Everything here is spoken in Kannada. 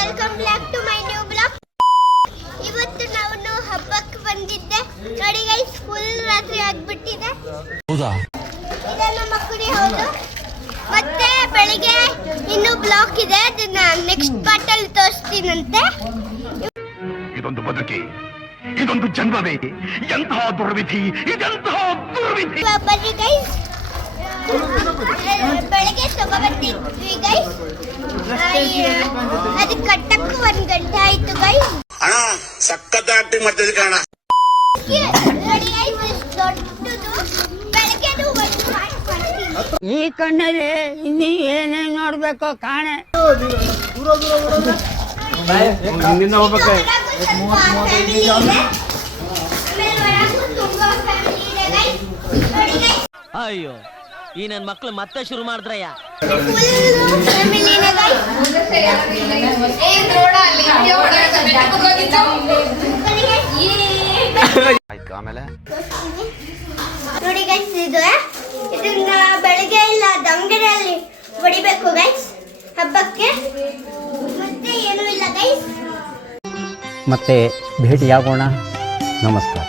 Welcome back to my new blog. ಇವತ್ತು ನಾವು ಹಬ್ಬಕ್ಕೆ ಬಂದಿದ್ದೆ ನೋಡಿ ಗೈಸ್, ಫುಲ್ ರಾತ್ರಿ ಆಗ್ಬಿಟ್ಟಿದೆ. ಹೌದಾ? ಇದೆ ನಮ್ಮ ಕುರಿ. ಹೌದು. ಮತ್ತೆ ಬೆಳಿಗ್ಗೆ ಇನ್ನು ಬ್ಲಾಕ್ ಇದೆ, ಅದನ್ನ ನೆಕ್ಸ್ಟ್ ಪಾರ್ಟ್ ಅಲ್ಲಿ ತೋರಿಸ್ತೀನಂತೆ. ಇದೊಂದು ಬದುಕಿ, ಇದೊಂದು ಜನ್ಮವೇ, ಎಂತಹ ದುರ್ವಿಧಿ, ಇದೆಂತಹ ದುರ್ವಿಧಿ. ಬನ್ನಿ ಗೈಸ್, ಬೆಳಿಗ್ಗೆ ತಗೊಬರ್ತಿದ್ವಿ ಗೈಸ್, ಅದು ಕಟ್ಟಕ್ಕೂ 1 ಗಂಟೆ ಆಯ್ತು ಗೈಸ್. ಅಣ್ಣ ಸಖತ್ ಆಕ್ಟಿಂಗ್ ಮಾಡ್ತಿದ್ದೆ ಕಣ. ನೋಡಿ ಗೈಸ್, ದೊಡ್ಡದು ಬೆಳಗ್ಗೆದು ಒಂದು ಮಾಡ್ತೀನಿ. ಈ ಕಣ್ಣಲ್ಲಿ ಇನ್ನೀ ಏನೇನ್ ನೋಡ್ಬೇಕೋ ಕಾಣೆ. ಅಯ್ಯೋ, ಈ ನನ್ ಮಕ್ಳು ಮತ್ತೆ ಶುರು ಮಾಡಿದ್ರಯ್ಯ. ಆಮೇಲೆ ನೋಡಿ ಗೈಸ್, ಇದನ್ನ ಬೆಳಿಗ್ಗೆ ಇಲ್ಲ ಅಂಗಡಿಯಲ್ಲಿ ಹೊಡಿಬೇಕು ಗೈಸ್ ಹಬ್ಬಕ್ಕೆ. ಮತ್ತೆ ಏನೂ ಇಲ್ಲ ಗೈಸ್. ಮತ್ತೆ ಭೇಟಿಯಾಗೋಣ. ನಮಸ್ಕಾರ.